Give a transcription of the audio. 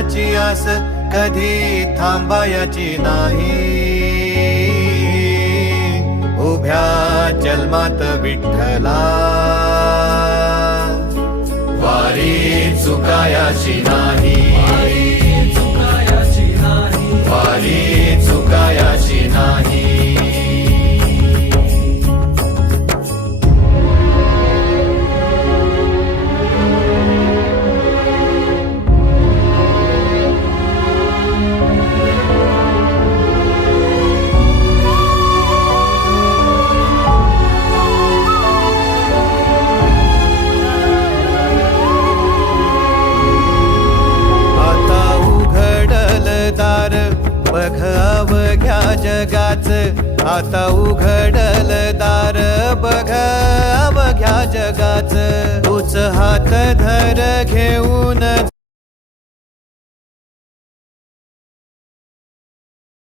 देवाची आस कधी थांबायची नाही. उभ्या जन्मात विठ्ठला वारी चुकायाची नाही. वारी चुकायाची नाही. बघ अवघ्या जगाच, आता उघडल दार बघ अवघ्या जगाच. तूच हात धर घेऊन